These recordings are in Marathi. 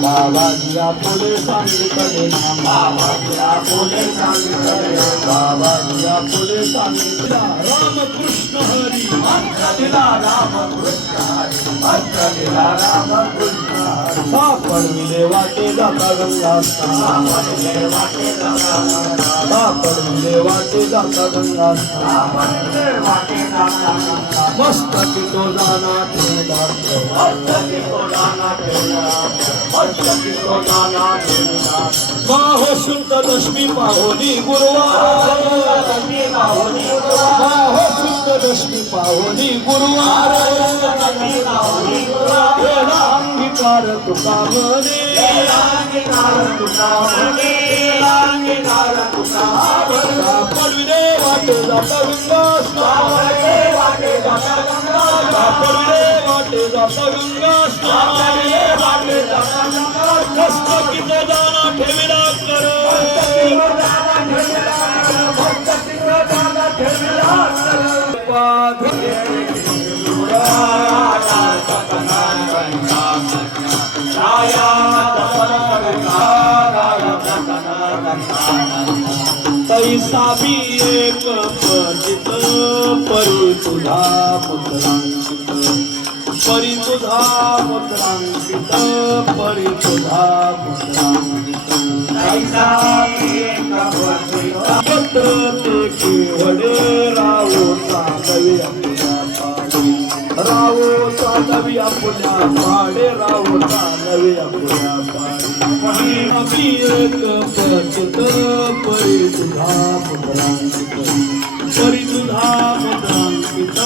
बाबाजिया फुले सांगितले बाबाजिया फुले सांगितले बाबाजिया फुले सांगितले रामकृष्ण हरी मंत्र दिला रामकृष्ण हरी मंत्र दिला रामकृष्ण हरी सापडविले वाटे जाता गंगा सापडविले वाटे जाता गंगा सापडविले वाटे जाता गंगा सापडविले वाटे जाता गंगा मस्तकी तो जाना ठेला मस्तकी तो जाना ठेला मस्तकी तो जाना ठेला माहो शुद्ध दशमी पाहोनी गुरुवार माहो शुद्ध दशमी पाहोनी गुरुवार केला अंगीकार तुका म्हणे पडविले वाटे जाता गंगा पडविले वाटे जाता गंगा मस्तकी तो जाना ठेविला कर तैसा भी एक पंडित परी तुझा मुद्रांकित परी तुझा मुद्रांकित परी तुझा मुद्रांकित तैसा भी एक पंडित पत्र ते केवडे रावो चालवी आपल्या पाडे रावो चालवी आपल्या पाडे रावो चालवी आपल्या पाडे अभी एक पंडित परी तुझा मुद्रांकित परी तुझा मुद्रांकित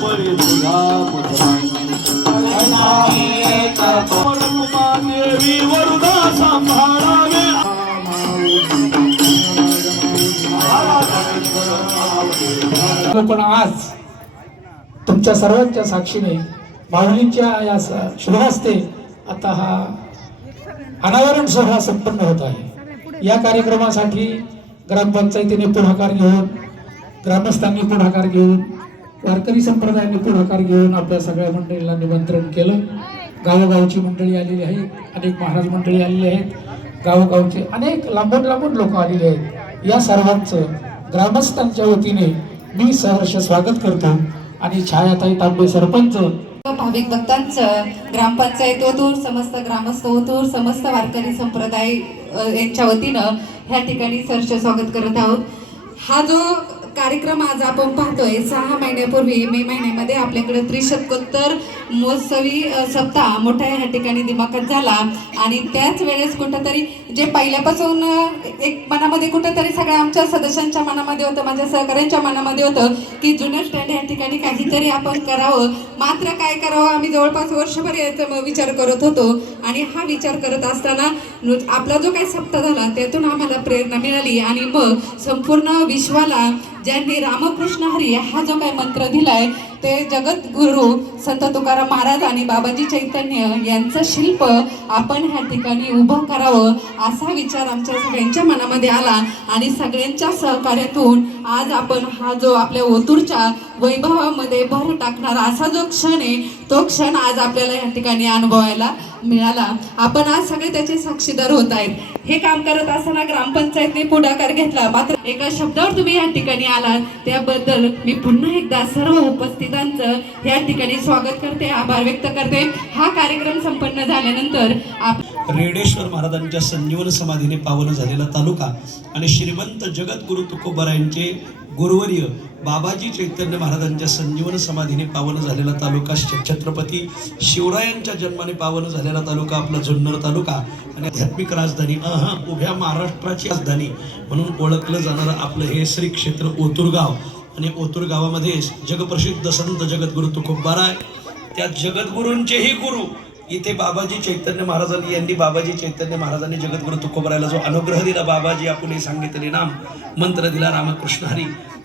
परी तुझा मुद्रांकित देवी वरुदा सांभाळावे पण आज तुमच्या सर्वांच्या साक्षीने माऊलींच्या या शुभहस्ते आता हा अनावरण सोहळा संपन्न होत आहे। या कार्यक्रमासाठी ग्रामपंचायतीने पुढाकार घेऊन ग्रामस्थांनी पुढाकार घेऊन वारकरी संप्रदायाने पुढाकार घेऊन आपल्या सगळ्या मंडळीला निमंत्रण केलं। गावोगावची मंडळी आलेली आहेत, अनेक महाराज मंडळी आलेली आहेत, गावोगावचे अनेक लांबून लोक आलेले आहेत। या सर्वांचं ग्रामस्थांच्या वतीने मी सहर्ष स्वागत करतो आणि छायाताई तांबे सरपंच भाविक भक्तांचं ग्रामपंचायत ओतूर समस्त ग्रामस्थ ओतूर समस्त वारकरी संप्रदाय यांच्या वतीनं ह्या ठिकाणी सहर्ष स्वागत करत आहोत। हा जो कार्यक्रम आज आपण पाहतोय 6 महिन्यापूर्वी मे महिन्यामध्ये आपल्याकडे त्रिशतकोत्तर महोत्सवी सप्ताह मोठ्या ह्या ठिकाणी दिमाखात झाला आणि त्याच वेळेस कुठंतरी जे पहिल्यापासून एक मनामध्ये कुठंतरी सगळ्या आमच्या सदस्यांच्या मनामध्ये होतं, माझ्या सहकाऱ्यांच्या मनामध्ये होतं की जुनं स्टँड ह्या ठिकाणी काहीतरी आपण करावं. मात्र काय करावं, आम्ही जवळपास वर्षभर याचा विचार करत होतो आणि हा विचार करत असताना आपला जो काही सप्ताह झाला त्यातून आम्हाला प्रेरणा मिळाली आणि मग संपूर्ण विश्वाला ज्यांनी रामकृष्ण हरी हा जो काही मंत्र दिलाय ते जगद्गुरु संत तुकाराम महाराज आणि बाबाजी चैतन्य यांचं शिल्प आपण ह्या ठिकाणी उभं करावं असा विचार आमच्या सगळ्यांच्या मनामध्ये आला आणि सगळ्यांच्या सहकार्यातून आज आपण हा जो आपल्या ओतूरच्या वैभवामध्ये भर टाकणारा असा जो क्षण आहे तो क्षण आज आपल्याला या ठिकाणी अनुभवायला मिळाला. आपण आज सगळे त्याचे साक्षीदार होत आहेत. हे काम करत असताना ग्रामपंचायतने पुढाकार घेतला, मात्र एका शब्दावर तुम्ही या ठिकाणी आलात त्याबद्दल मी पुन्हा एकदा सर्व उपस्थितांचं या ठिकाणी स्वागत करते, आभार व्यक्त करते. हा कार्यक्रम संपन्न झाल्यानंतर रेडेश्वर महाराजांच्या संजीवन समाधीने पावन झालेला तालुका आणि श्रीमंत जगद्गुरु तुकोबारायांचे गुरुवर्य बाबाजी चैतन्य महाराजांच्या संजीवन समाधीने पावन झालेला तालुका, छत्रपती शिवरायांच्या जन्माने पावन झालेला तालुका आपला जुन्नर तालुका आणि आध्यात्मिक राजधानी उभ्या महाराष्ट्राची राजधानी म्हणून ओळखलं जाणारं आपलं हे श्री क्षेत्र ओतूर गाव. आणि ओतूर गावामध्ये जगप्रसिद्ध संत जगद्गुरु तुकोबाराय, त्या जगद्गुरूंचेही गुरु इथे बाबाजी चैतन्य महाराजांनी यांनी बाबाजी चैतन्य महाराजांनी जगद्गुरु तुकोबारायला जो अनुग्रह दिला, बाबाजी आपण सांगितले नाम मंत्र दिला रामकृष्ण हरी,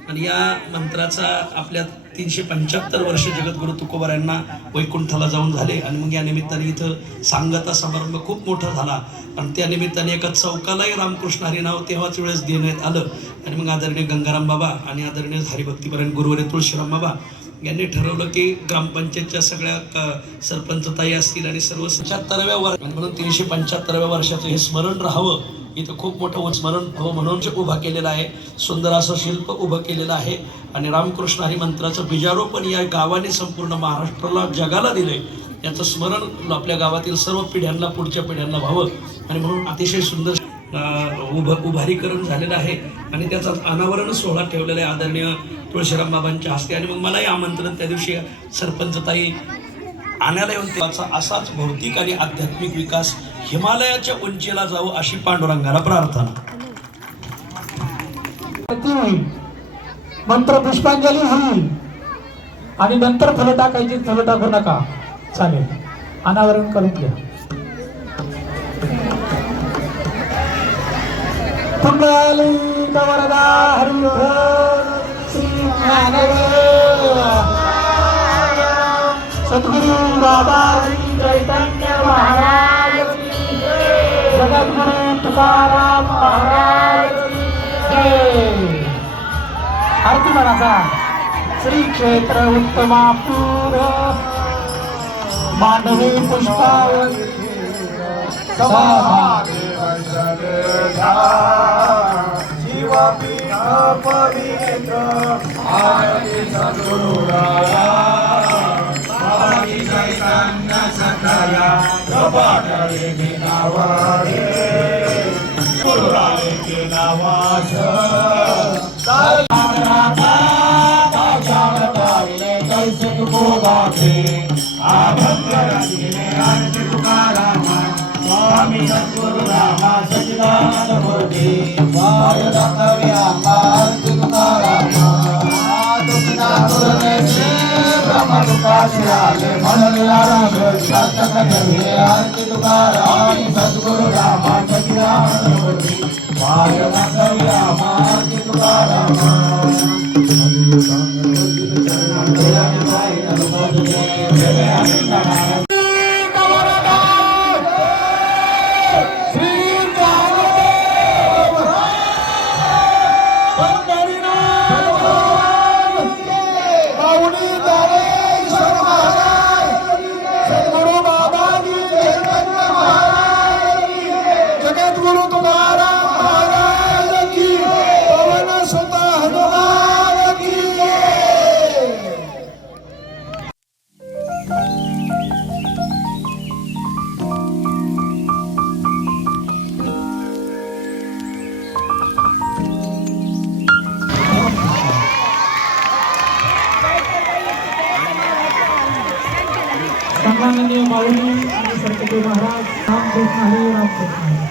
आणि या मंत्राचा आपल्या 375 वर्ष जगद्गुरु तुकोबारायांना वैकुंठाला जाऊन झाले. आणि मग या निमित्ताने इथं सांगता समारंभ खूप मोठा झाला आणि त्या निमित्ताने एका चौकालाही रामकृष्ण हरी नाव तेव्हाच वेळेस देण्यात आलं. आणि मग आदरणीय गंगाराम बाबा आणि आदरणीय हरिभक्तीपरायण गुरुवर्य तुळशीराम बाबा यांनी ठरवलं की ग्रामपंचायतच्या सगळ्या सरपंचताई असतील आणि सर्व 75व्या म्हणून 375व्या वर्षाचं हे स्मरण राहावं, इथं खूप मोठं स्मरण हवं म्हणून उभा केलेलं आहे. सुंदर असं शिल्प उभं केलेलं आहे आणि रामकृष्ण हरी मंत्राचं बीजारोपण या गावाने संपूर्ण महाराष्ट्राला जगाला दिलंय. याचं स्मरण आपल्या गावातील सर्व पिढ्यांना पुढच्या पिढ्यांना व्हावं आणि म्हणून अतिशय सुंदर उभारीकरण झालेलं आहे आणि त्याचा अनावरण सोहळा ठेवलेला आहे आदरणीय तुळशीराम बाबांच्या हस्ते. आणि मग मलाही आमंत्रण त्या दिवशी सरपंचताई आणायला येऊन त्याचा असाच भौतिक आणि आध्यात्मिक विकास हिमालयाच्या उंचीला जावो अशी पांडुरंगाला प्रार्थना. मंत्र पुष्पांजली होईल आणि नंतर फलं टाकायची, फलं टाकू नका, चालेल. अनावरण करून घ्या. पुंडलिक वरदा हरिहर श्री ज्ञानदेव सद्गुरु बाबाजी चैतन्य महाराज की जय, जगद्गुरु तुकाराम महाराज की जय. आरती म्हणाचा. श्री क्षेत्र उत्तमापूर मांडवी पुष्पावली जीवपीठ पवित्र आरती सद्गुरुराया बाबाजी चैतन्य सखया कपाटले नावारे गुरुराये के नावास कैसे तुको गाथे आभद्रने आरती तुकारामा स्वामी सद्गुरु रामा सच्चिदानंद मूर्ति वाय दातव्या आरती तुकारामा तुमना गुरुने श्री ब्रह्म तुकाशिराले मनलियाराम शासक देवे आरती तुकाराम सद्गुरु रामा सच्चिदानंद मूर्ति वाय दातव्या आरती तुकारामा सन्माननीय माऊली आणि सरस्वती महाराज रामकृष्ण हरी रामकृष्ण हरी.